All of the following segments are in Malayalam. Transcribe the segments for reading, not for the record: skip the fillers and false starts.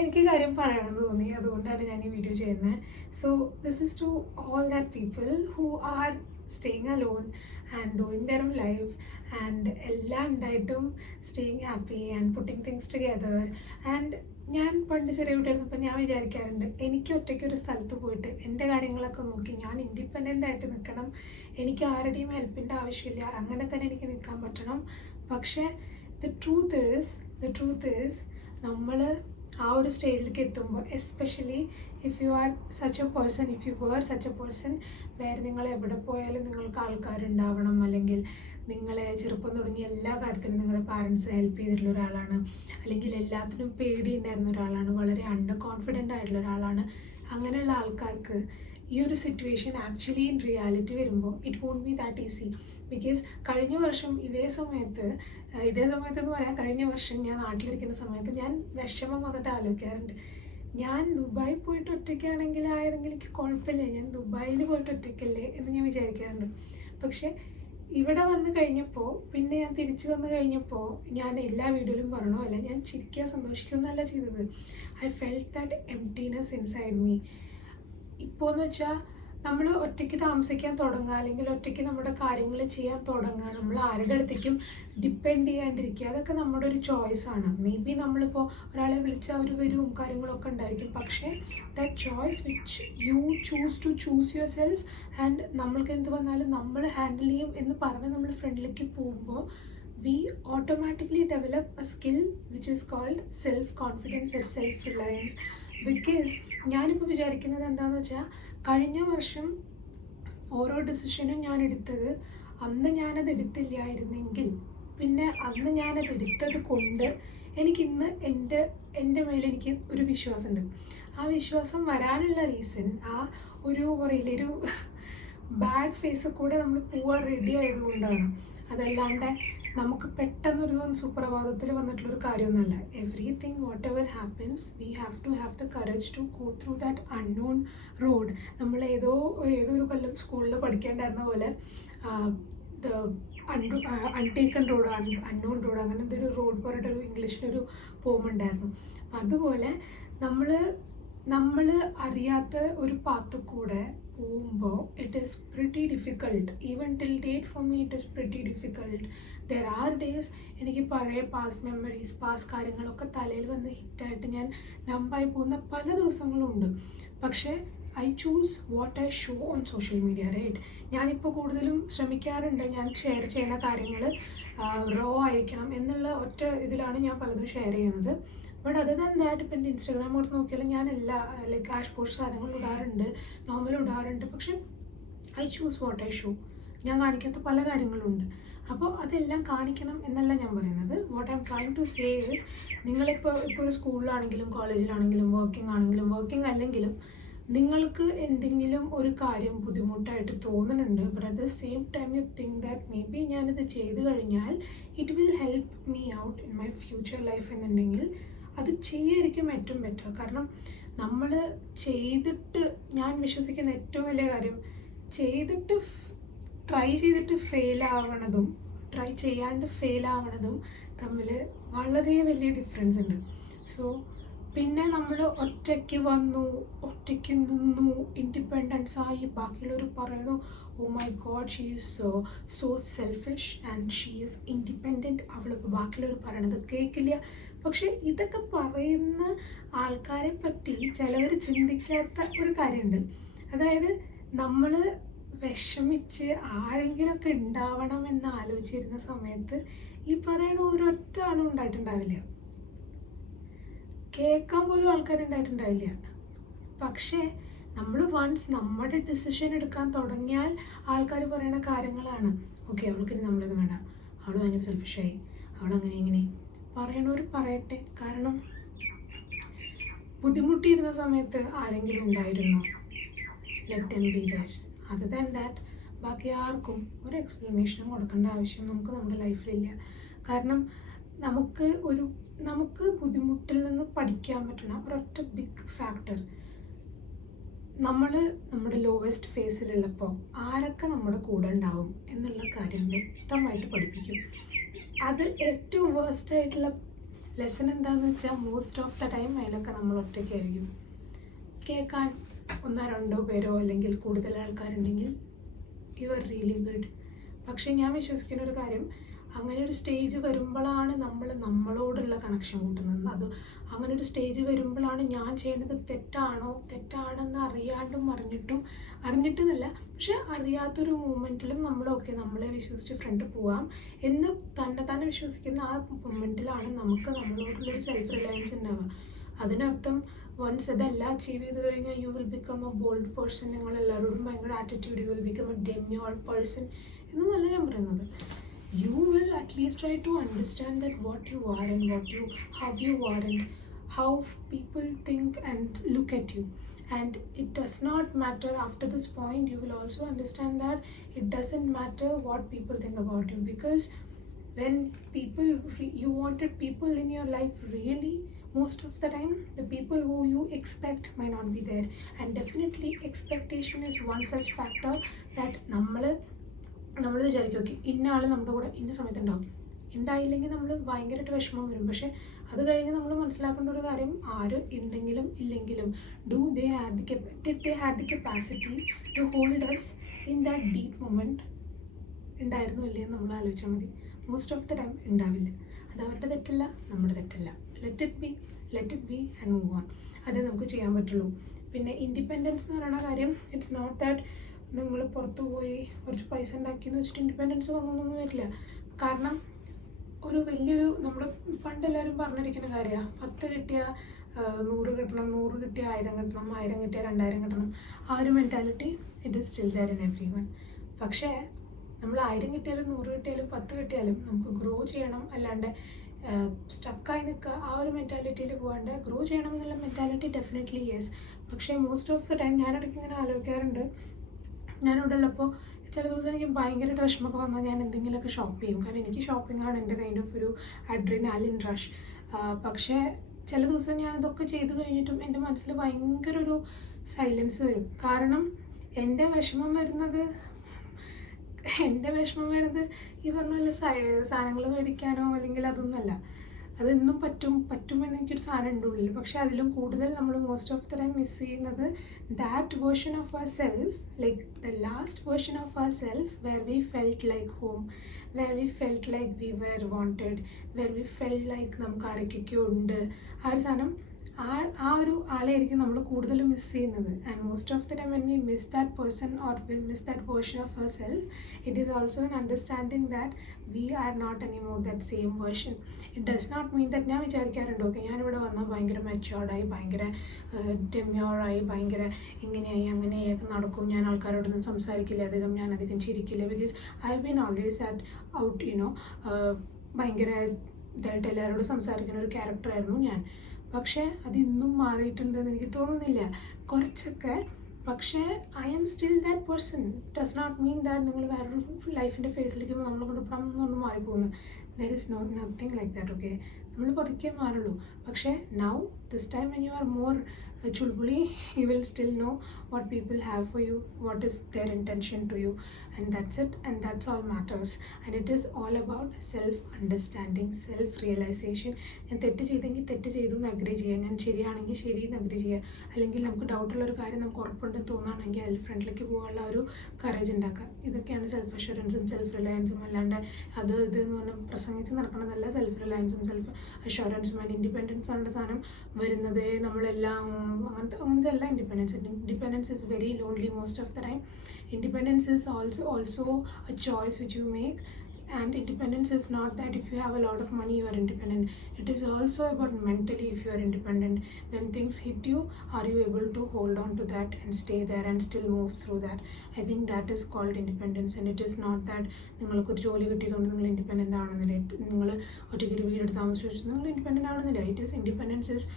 എനിക്ക് കാര്യം പറയണമെന്ന് തോന്നി, അതുകൊണ്ടാണ് ഞാൻ ഈ വീഡിയോ ചെയ്യുന്നത്. So this is to all that people who are staying alone and doing their own life and എല്ലാം ഉണ്ടായിട്ടും staying happy and putting things together. And ഞാൻ പണ്ട് ചെറിയ കുട്ടിയായിരുന്നപ്പോൾ ഞാൻ വിചാരിക്കാറുണ്ട്, എനിക്ക് ഒറ്റയ്ക്ക് ഒരു സ്ഥലത്ത് പോയിട്ട് എൻ്റെ കാര്യങ്ങളൊക്കെ നോക്കി ഞാൻ ഇൻഡിപെൻഡൻ്റ് ആയിട്ട് നിൽക്കണം, എനിക്ക് ആരുടെയും ഹെൽപ്പിൻ്റെ ആവശ്യമില്ല, അങ്ങനെ തന്നെ എനിക്ക് നിൽക്കാൻ പറ്റണം. പക്ഷേ ദ ട്രൂത്ത് ഈസ് നമ്മൾ ആ ഒരു സ്റ്റേജിലേക്ക് എത്തുമ്പോൾ, especially if you are such a person, if you were such a person, വേറെ നിങ്ങൾ എവിടെ പോയാലും നിങ്ങൾക്ക് ആൾക്കാരുണ്ടാവണം, അല്ലെങ്കിൽ നിങ്ങളെ ചെറുപ്പം തുടങ്ങി എല്ലാ കാര്യത്തിനും നിങ്ങളുടെ പാരൻസ് ഹെൽപ്പ് ചെയ്തിട്ടുള്ള ഒരാളാണ്, അല്ലെങ്കിൽ എല്ലാത്തിനും പേടിയുണ്ടായിരുന്ന ഒരാളാണ്, വളരെ അണ്ടർ കോൺഫിഡൻ്റ് ആയിട്ടുള്ള ഒരാളാണ്, അങ്ങനെയുള്ള ആൾക്കാർക്ക് ഈ ഒരു സിറ്റുവേഷൻ ആക്ച്വലി ഇൻ റിയാലിറ്റി വരുമ്പോൾ it won't be that easy. Because കഴിഞ്ഞ വർഷം ഇതേ സമയത്ത് എന്ന് പറയാൻ, കഴിഞ്ഞ വർഷം ഞാൻ നാട്ടിലിരിക്കുന്ന സമയത്ത് ഞാൻ വിഷമം വന്നിട്ട് ആലോചിക്കാറുണ്ട്, ഞാൻ ദുബായിൽ പോയിട്ട് ഒറ്റയ്ക്കാണെങ്കിൽ എനിക്ക് കുഴപ്പമില്ല, ഞാൻ ദുബായിൽ പോയിട്ട് ഒറ്റയ്ക്കല്ലേ എന്ന് ഞാൻ വിചാരിക്കാറുണ്ട്. പക്ഷേ ഇവിടെ വന്ന് കഴിഞ്ഞപ്പോൾ, പിന്നെ ഞാൻ തിരിച്ചു വന്നു കഴിഞ്ഞപ്പോൾ, ഞാൻ എല്ലാ വീഡിയോയിലും പറഞ്ഞോ അല്ല, ഞാൻ ചിരിക്കുക സന്തോഷിക്കുകയെന്നല്ല ചെയ്തത്. I felt that emptiness inside me. ഇപ്പോൾ എന്ന് വെച്ചാൽ നമ്മൾ ഒറ്റയ്ക്ക് താമസിക്കാൻ തുടങ്ങുക, അല്ലെങ്കിൽ ഒറ്റയ്ക്ക് നമ്മുടെ കാര്യങ്ങൾ ചെയ്യാൻ തുടങ്ങുക, നമ്മൾ ആരുടെ അടുത്തേക്കും ഡിപ്പെൻഡ് ചെയ്യാണ്ടിരിക്കുക, അതൊക്കെ നമ്മുടെ ഒരു ചോയ്സാണ്. മേ ബി നമ്മളിപ്പോൾ ഒരാളെ വിളിച്ചാൽ അവർ വരും, കാര്യങ്ങളൊക്കെ ഉണ്ടായിരിക്കും. പക്ഷേ that choice which you choose your self, and നമ്മൾക്ക് എന്ത് വന്നാലും നമ്മൾ ഹാൻഡിൽ ചെയ്യും എന്ന് പറഞ്ഞ് നമ്മൾ ഫ്രണ്ടിലേക്ക് പോകുമ്പോൾ we automatically develop a skill which is called self-confidence or self-reliance. Because ഞാനിപ്പോൾ വിചാരിക്കുന്നത് എന്താണെന്ന് വെച്ചാൽ, കഴിഞ്ഞ വർഷം ഓരോ ഡിസിഷനും ഞാൻ എടുത്തത്, അന്ന് ഞാനത് എടുത്തില്ലായിരുന്നെങ്കിൽ, പിന്നെ അന്ന് ഞാനത് എടുത്തത് കൊണ്ട് എനിക്കിന്ന് എൻ്റെ മേലെ എനിക്ക് ഒരു വിശ്വാസമുണ്ട്. ആ വിശ്വാസം വരാനുള്ള റീസൺ ആ ഒരു പറയില്ലേ, ഒരു ബാഡ് ഫേസ് കൂടെ നമ്മൾ പോവാൻ റെഡി ആയതുകൊണ്ടാണ്. അതല്ലാണ്ട് നമുക്ക് പെട്ടെന്നൊരു സുപ്രഭാതത്തിൽ വന്നിട്ടുള്ളൊരു കാര്യമൊന്നുമല്ല. Everything whatever happens, we have to have the courage to go through that unknown road. നമ്മൾ ഏതൊരു കൊല്ലം സ്കൂളിൽ പഠിക്കേണ്ടായിരുന്ന പോലെ the untaken road, unknown road, അങ്ങനത്തെ ഒരു റോഡ് പറഞ്ഞിട്ടൊരു ഇംഗ്ലീഷിലൊരു പോം ഉണ്ടായിരുന്നു. അതുപോലെ നമ്മൾ അറിയാത്ത ഒരു പാത്ത് കൂടെ പോകുമ്പോൾ it is pretty difficult. Even till date for me it is pretty difficult. There are days എനിക്ക് പഴയ പാസ്റ്റ് മെമ്മറീസ്, പാസ്റ്റ് കാര്യങ്ങളൊക്കെ തലയിൽ വന്ന് ഹിറ്റായിട്ട് ഞാൻ നമ്പായി പോകുന്ന പല ദിവസങ്ങളും ഉണ്ട്. പക്ഷേ I choose what I show on social media, right? ഞാനിപ്പോൾ കൂടുതലും ശ്രമിക്കാറുണ്ട് ഞാൻ ഷെയർ ചെയ്യുന്ന കാര്യങ്ങൾ റോ ആയിരിക്കണം എന്നുള്ള ഒറ്റ ഇതിലാണ് ഞാൻ പലതും ഷെയർ ചെയ്യുന്നത്. ബട്ട് അതർ ദാൻ ദാറ്റ്, ഇപ്പം എൻ്റെ ഇൻസ്റ്റാഗ്രാം കൊടുത്ത് നോക്കിയാലും ഞാൻ എല്ലാ ലൈക്ക് കാഷ് പോസ്റ്റ് സാധനങ്ങൾ ഇടാറുണ്ട്, നോർമൽ ഇടാറുണ്ട്. പക്ഷെ I choose what I show. ഞാൻ കാണിക്കാത്ത പല കാര്യങ്ങളുണ്ട്. അപ്പോൾ അതെല്ലാം കാണിക്കണം എന്നല്ല ഞാൻ പറയുന്നത്. What I am trying to say is, നിങ്ങളിപ്പോൾ ഒരു സ്കൂളിലാണെങ്കിലും കോളേജിലാണെങ്കിലും വർക്കിംഗ് അല്ലെങ്കിലും നിങ്ങൾക്ക് എന്തെങ്കിലും ഒരു കാര്യം ബുദ്ധിമുട്ടായിട്ട് തോന്നുന്നുണ്ട്, but at the same time you think that may be ഞാനിത് ചെയ്ത് കഴിഞ്ഞാൽ it will help me out in my future life എന്നുണ്ടെങ്കിൽ അത് ചെയ്യായിരിക്കും ഏറ്റവും ബെറ്റർ. കാരണം നമ്മൾ ചെയ്തിട്ട്, ഞാൻ വിശ്വസിക്കുന്ന ഏറ്റവും വലിയ കാര്യം, ട്രൈ ചെയ്തിട്ട് ട്രൈ ചെയ്യാണ്ട് ഫെയിൽ ആവണതും തമ്മിൽ വളരെ വലിയ ഡിഫറൻസ് ഉണ്ട്. സോ പിന്നെ നമ്മൾ ഒറ്റയ്ക്ക് വന്നു, ഒറ്റയ്ക്ക് നിന്നു, ഇൻഡിപെൻഡൻസ് ആയി, ബാക്കിയുള്ളവർ പറയണു oh my god she is so selfish and she is independent, അവളിപ്പോൾ ബാക്കിയുള്ളവർ പറയണത് കേൾക്കില്ല. പക്ഷെ ഇതൊക്കെ പറയുന്ന ആൾക്കാരെ പറ്റി ചിലവർ ചിന്തിക്കാത്ത ഒരു കാര്യമുണ്ട്. അതായത് നമ്മൾ വിഷമിച്ച് ആരെങ്കിലുമൊക്കെ ഉണ്ടാവണമെന്ന് ആലോചിച്ചിരുന്ന സമയത്ത് ഈ പറയണ ഒരൊറ്റ ആളും ഉണ്ടായിട്ടുണ്ടാവില്ല, കേൾക്കാൻ പോലും ആൾക്കാരുണ്ടായിട്ടുണ്ടാവില്ല. പക്ഷേ നമ്മൾ വൺസ് നമ്മുടെ ഡിസിഷൻ എടുക്കാൻ തുടങ്ങിയാൽ ആൾക്കാർ പറയുന്ന കാര്യങ്ങളാണ്, ഓക്കെ അവൾക്കിനി നമ്മളിത് വേണ്ട, അവൾ ഭയങ്കര സെൽഫിഷായി, അവളങ്ങനെ ഇങ്ങനെ പറയണവർ പറയട്ടെ. കാരണം ബുദ്ധിമുട്ടിയിരുന്ന സമയത്ത് ആരെങ്കിലും ഉണ്ടായിരുന്നോ? Let them be there. Other than that ബാക്കി ആർക്കും ഒരു എക്സ്പ്ലനേഷനും കൊടുക്കേണ്ട ആവശ്യം നമുക്ക് നമ്മുടെ ലൈഫിലില്ല. കാരണം നമുക്ക് ബുദ്ധിമുട്ടിൽ നിന്ന് പഠിക്കാൻ പറ്റുന്ന ഒരൊറ്റ ബിഗ് ഫാക്ടർ, നമ്മുടെ ലോവസ്റ്റ് ഫേസിലുള്ളപ്പോൾ ആരൊക്കെ നമ്മുടെ കൂടെ ഉണ്ടാവും എന്നുള്ള കാര്യം വ്യക്തമായിട്ട് പഠിപ്പിക്കും. അത് ഏറ്റവും വേഴ്സ്റ്റായിട്ടുള്ള ലെസൺ എന്താണെന്ന് വെച്ചാൽ മോസ്റ്റ് ഓഫ് ദ ടൈം അതിലൊക്കെ നമ്മൾ ഒറ്റയ്ക്കായിരിക്കും. കേൾക്കാൻ 1-2 പേരോ അല്ലെങ്കിൽ കൂടുതൽ ആൾക്കാരുണ്ടെങ്കിൽ യു ആർ റിയലി ഗുഡ്. പക്ഷേ ഞാൻ വിശ്വസിക്കുന്ന ഒരു കാര്യം, അങ്ങനെ ഒരു സ്റ്റേജ് വരുമ്പോഴാണ് നമ്മൾ നമ്മളോടുള്ള കണക്ഷൻ കൂട്ടുന്നത്. അത് അങ്ങനെ ഒരു സ്റ്റേജ് വരുമ്പോഴാണ് ഞാൻ ചെയ്യുന്നത് തെറ്റാണെന്ന് അറിയാണ്ടും അറിഞ്ഞിട്ടെന്നല്ല, പക്ഷെ അറിയാത്തൊരു മൂമെൻറ്റിലും നമ്മളെ വിശ്വസിച്ച് ഫ്രണ്ട് പോവാം എന്ന് തന്നെ വിശ്വസിക്കുന്ന ആ മൂമെൻറ്റിലാണ് നമുക്ക് നമ്മളോടുള്ളൊരു സെൽഫ് റിലയൻസ് ഉണ്ടാവുക. അതിനർത്ഥം വൺസ് ഇതെല്ലാം അച്ചീവ് ചെയ്ത് കഴിഞ്ഞാൽ you will become a bold person, നിങ്ങൾ എല്ലാവരോടും ഭയങ്കര attitude, you will become a demure person എന്നല്ല ഞാൻ പറയുന്നത്. You will at least try to understand that what you are and how you are and how people think and look at you. And it does not matter after this point. You will also understand that it doesn't matter what people think about you, because when you wanted people in your life really, most of the time the people who you expect might not be there. And definitely expectation is one such factor that നമ്മൾ വിചാരിക്കും ഓക്കെ ഇന്ന ആൾ നമ്മുടെ കൂടെ ഇന്ന സമയത്ത് ഉണ്ടായില്ലെങ്കിൽ നമ്മൾ ഭയങ്കരമായിട്ട് വിഷമം വരും. പക്ഷേ അത് കഴിഞ്ഞ് നമ്മൾ മനസ്സിലാക്കേണ്ട ഒരു കാര്യം, ആര് ഉണ്ടെങ്കിലും ഇല്ലെങ്കിലും did they had the capacity to hold us in that deep moment? ഉണ്ടായിരുന്നു ഇല്ലേ എന്ന് നമ്മൾ ആലോചിച്ചാൽ മതി. മോസ്റ്റ് ഓഫ് ദ ടൈം ഉണ്ടാവില്ല. അത് അവരുടെ തെറ്റല്ല, നമ്മുടെ തെറ്റല്ല. Let it be and move on. അതേ നമുക്ക് ചെയ്യാൻ പറ്റുള്ളൂ. പിന്നെ ഇൻഡിപെൻഡൻസ് എന്ന് പറയുന്ന കാര്യം, ഇറ്റ്സ് നോട്ട് ദാറ്റ് നിങ്ങൾ പുറത്ത് പോയി കുറച്ച് പൈസ ഉണ്ടാക്കിയെന്ന് വെച്ചിട്ട് ഇൻഡിപെൻഡൻസ് വന്നൊന്നും വരില്ല. കാരണം ഒരു വലിയൊരു നമ്മൾ പണ്ടെല്ലാവരും പറഞ്ഞിരിക്കുന്ന കാര്യമാണ്, 10 കിട്ടിയാൽ 100 കിട്ടണം, 100 കിട്ടിയാൽ 1000 കിട്ടണം, 1000 കിട്ടിയാൽ 2000 കിട്ടണം. ആ ഒരു mentality it is still there in everyone. പക്ഷേ നമ്മൾ 1000 കിട്ടിയാലും 100 കിട്ടിയാലും 10 കിട്ടിയാലും നമുക്ക് ഗ്രോ ചെയ്യണം, അല്ലാണ്ട് സ്റ്റക്കായി നിൽക്കുക ആ ഒരു മെൻറ്റാലിറ്റിയിൽ പോകാണ്ട് ഗ്രോ ചെയ്യണം എന്നുള്ള മെൻറ്റാലിറ്റി ഡെഫിനറ്റ്ലി യെസ്. പക്ഷേ മോസ്റ്റ് ഓഫ് ദ ടൈം ഞാനിടയ്ക്ക് ഇങ്ങനെ ആലോചിക്കാറുണ്ട്, ഞാനിവിടെ ഉള്ളപ്പോൾ ചില ദിവസം എനിക്ക് ഭയങ്കരമായിട്ട് വിഷമമൊക്കെ വന്നാൽ ഞാൻ എന്തെങ്കിലുമൊക്കെ ഷോപ്പ് ചെയ്യും. കാരണം എനിക്ക് ഷോപ്പിംഗാണ് എൻ്റെ കൈൻഡ് ഓഫ് ഒരു അഡ്രിനാലിൻ റഷ്. പക്ഷേ ചില ദിവസം ഞാനിതൊക്കെ ചെയ്ത് കഴിഞ്ഞിട്ടും എൻ്റെ മനസ്സിൽ ഭയങ്കര ഒരു സൈലൻസ് വരും. കാരണം എൻ്റെ വിഷമം വരുന്നത് ഈ പറഞ്ഞ പോലെ സാധനങ്ങൾ മേടിക്കാനോ അല്ലെങ്കിൽ അതൊന്നുമല്ല. അതെന്നും പറ്റുമെന്ന് എനിക്കൊരു സാധനം ഉണ്ട് ഉള്ളിൽ. പക്ഷേ അതിലും കൂടുതൽ നമ്മൾ most of the time miss ചെയ്യുന്നത് that version of our self, like the last version of our self, where we felt like home, where we felt like we were wanted, where we felt like നമുക്ക് ആരൊക്കെയൊക്കെ ഉണ്ട്. ആ ഒരു സാധനം ആ ഒരു ആളെയായിരിക്കും നമ്മൾ കൂടുതലും മിസ് ചെയ്യുന്നത്. And most of the time when we miss that person or we miss that version of our self, it is also an understanding that we are not anymore that same version. It does not mean that ഞാൻ വിചാരിക്കാറുണ്ട് ഓക്കെ ഞാനിവിടെ വന്നാൽ ഭയങ്കര മെച്ചുവേർഡായി, ഭയങ്കര ഡെമ്യൂറായി, ഭയങ്കര ഇങ്ങനെയായി അങ്ങനെയൊക്കെ നടക്കും, ഞാൻ ആൾക്കാരോടൊന്നും സംസാരിക്കില്ല അധികം, ഞാൻ അധികം ചിരിക്കില്ല, because I have been always that out ഭയങ്കര ഇതായിട്ട് എല്ലാവരോടും സംസാരിക്കുന്ന ഒരു ക്യാരക്ടറായിരുന്നു ഞാൻ. പക്ഷേ അതിന്നും മാറിയിട്ടുണ്ടെന്ന് എനിക്ക് തോന്നുന്നില്ല കുറച്ചൊക്കെ. പക്ഷേ I am still that person. Does not mean that നിങ്ങൾ വേറൊരു ലൈഫിൻ്റെ ഫേസിലേക്ക് നമ്മളെ കൊണ്ട് ഒന്നും മാറിപ്പോകുന്നു. There is nothing like that. Okay നമ്മൾ പതുക്കെ മാറുള്ളൂ. പക്ഷേ now this time when you are more chulbuli, you will still know what people have for you, what is their intention to you, and that's it, and that's all matters. And it is all about self understanding, self realization. ഞാൻ തെറ്റ് ചെയ്തെങ്കിൽ തെറ്റ് ചെയ്തു എന്ന് അഗ്രി ചെയ്യുക, ഞാൻ ശരിയാണെങ്കിൽ ശരി എന്ന് അഗ്രി ചെയ്യുക. അല്ലെങ്കിൽ നമുക്ക് ഡൗട്ടുള്ളൊരു കാര്യം നമുക്ക് ഉറപ്പുണ്ടെന്ന് തോന്നുകയാണെങ്കിൽ അതിൽ ഫ്രണ്ടിലേക്ക് പോകാനുള്ള ഒരു കറേജ് ഉണ്ടാക്കുക. ഇതൊക്കെയാണ് സെൽഫ് അഷ്വറൻസും സെൽഫ് റിലയൻസും. അല്ലാണ്ട് ഇതെന്ന് പറഞ്ഞാൽ പ്രസംഗിച്ച് നടക്കണതല്ല സെൽഫ് റിലയൻസും സെൽഫ് അഷ്വറൻസും. ആൻഡ് ഇൻഡിപെൻഡൻസ് ആണ് സാധനം വരുന്നത് നമ്മളെല്ലാം അങ്ങനത്തെ അല്ല independence. Independence is very lonely most of the time. Independence is also a choice which you make, and independence is not that if you have a lot of money you are independent. It is also about mentally, if you are independent, when things hit you, are you able to hold on to that and stay there and still move through that? I think that is called independence. And it is not that നിങ്ങൾക്കൊരു ജോലി കിട്ടിയതുകൊണ്ട് നിങ്ങൾ ഇൻഡിപെൻഡൻ്റ് ആവണമെന്നില്ല, നിങ്ങൾ ഒറ്റയ്ക്ക് ഒരു വീടെടുത്ത് താമസിച്ചു നിങ്ങൾ ഇൻഡിപെൻഡൻ്റ് ആവണമെന്നില്ല. It is independence is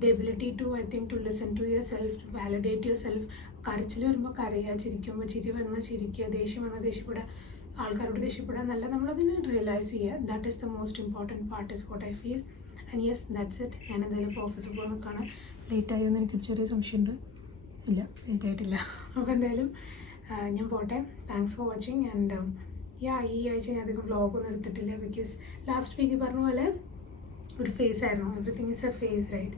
the ability to, I think, to listen to yourself, to validate yourself. കരച്ചിൽ വരുമ്പോൾ കരയുക, ചിരിക്കുമ്പോൾ ചിരി വന്നാൽ ചിരിക്കുക, ദേഷ്യം വന്നാൽ ദേഷ്യപ്പെടുക, ആൾക്കാരോട് ദേഷ്യപ്പെടുക എന്നല്ല, നമ്മളതിന് റിയലൈസ് ചെയ്യുക. That is the most important part is what I feel. And yes that's it. ഞാൻ എന്തായാലും ഇപ്പോൾ ഓഫീസിൽ പോകാൻ നിൽക്കുകയാണ്. ലേറ്റായി എന്ന് എനിക്കൊരു ചെറിയ സംശയമുണ്ട്. ഇല്ല, ലേറ്റ് ആയിട്ടില്ല. അപ്പോൾ എന്തായാലും ഞാൻ പോട്ടെ. Thanks for watching. ആൻഡ് ഈ ആഴ്ച ഞാൻ അധികം വ്ളോഗൊന്നും എടുത്തിട്ടില്ല, ബിക്കോസ് ലാസ്റ്റ് വീക്ക് പറഞ്ഞ പോലെ ഒരു ഫേസ് ആയിരുന്നു. Everything is a phase, right?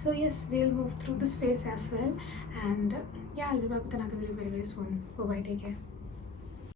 So yes, we'll move through this phase as well, and yeah, I'll be back with another video very very soon. Bye bye, take care.